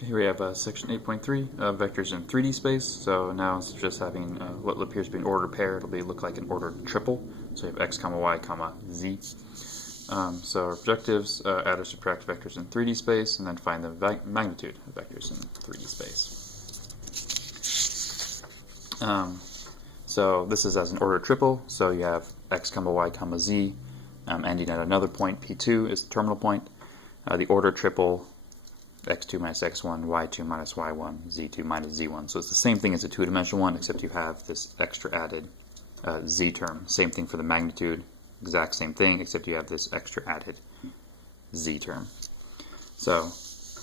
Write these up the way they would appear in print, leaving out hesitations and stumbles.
Here we have section 8.3, vectors in 3D space. So now instead of just having what appears to be an ordered pair, it'll look like an ordered triple. So you have x, comma, y, comma, z. So our objectives, add or subtract vectors in 3D space, and then find the magnitude of vectors in 3D space. So this is as an ordered triple, so you have x, comma, y, comma, z, ending at another point. P2 is the terminal point. The ordered triple, x2 minus x1, y2 minus y1, z2 minus z1. So it's the same thing as a two-dimensional one, except you have this extra added z term. Same thing for the magnitude, exact same thing, except you have this extra added z term. So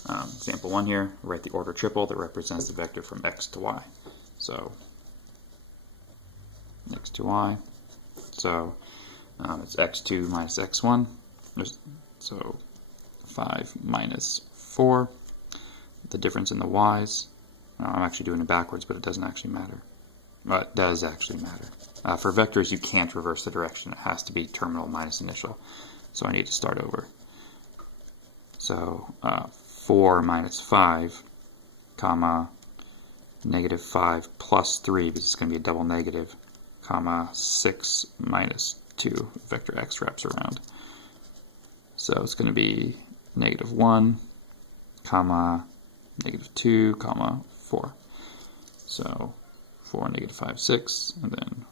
example 1 here, write the order triple that represents the vector from x to y. So x to y, so it's x2 minus x1, so 5 minus 4, the difference in the y's. I'm actually doing it backwards, but it doesn't actually matter. It does actually matter. For vectors, you can't reverse the direction. It has to be terminal minus initial. So I need to start over. So 4 minus 5, comma, negative 5 plus 3, because it's going to be a double negative, comma, 6 minus 2, vector x wraps around. So it's going to be negative 1, comma, negative 2, comma, 4. So 4, negative 5, 6, and then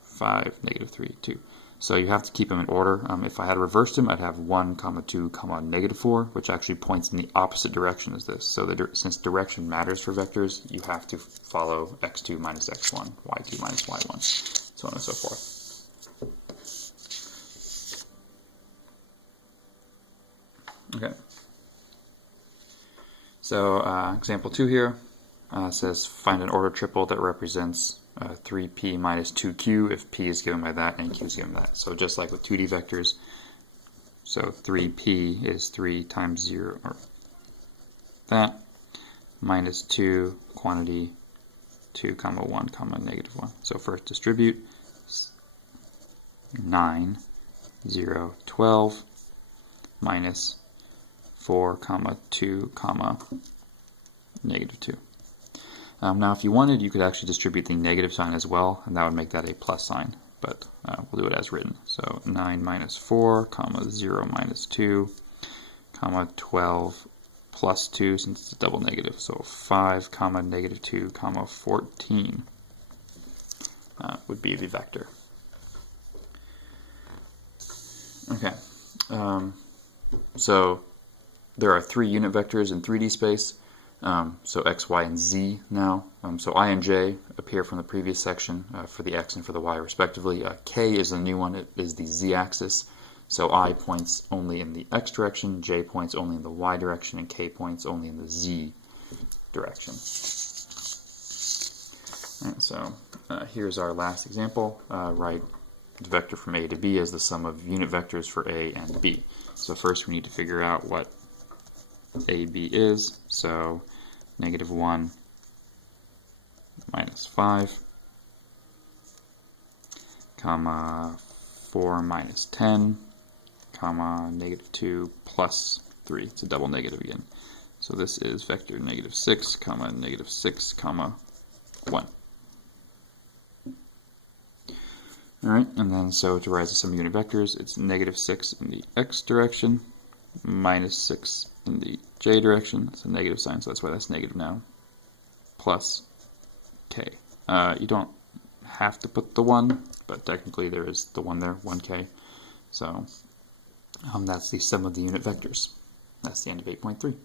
5, negative 3, 2. So you have to keep them in order. If I had reversed them, I'd have 1, comma, 2, comma, negative 4, which actually points in the opposite direction as this. So since direction matters for vectors, you have to follow x2 minus x1, y2 minus y1, so on and so forth. Okay. So example 2 here says find an ordered triple that represents 3p minus 2q if p is given by that and q is given by that. So just like with 2D vectors, so 3p is 3 times 0, or that, minus 2 quantity 2 comma 1 comma negative 1. So first distribute 9, 0, 12 minus 4 comma 2 comma negative 2. Now if you wanted, you could actually distribute the negative sign as well, and that would make that a plus sign, but we'll do it as written. So 9 minus 4 comma 0 minus 2 comma 12 plus 2, since it's a double negative, so 5 comma negative 2 comma 14 would be the vector. Okay, so there are 3 unit vectors in 3D space, so x, y, and z now. So I and j appear from the previous section for the x and for the y respectively. K is the new one, it is the z-axis. So I points only in the x direction, j points only in the y direction, and k points only in the z direction. All right, so here's our last example. Write the vector from A to B as the sum of unit vectors for A and B. So first we need to figure out what AB is, so negative 1 minus 5, comma 4 minus 10, comma negative 2 plus 3. It's a double negative again. So this is vector negative 6, comma negative 6, comma 1. Alright, and then so to rise the sum of unit vectors, it's negative 6 in the x direction, minus 6 in the j direction. It's a negative sign, so that's why that's negative now, plus k. You don't have to put the 1, but technically there is the 1 there, 1k. So that's the sum of the unit vectors. That's the end of 8.3.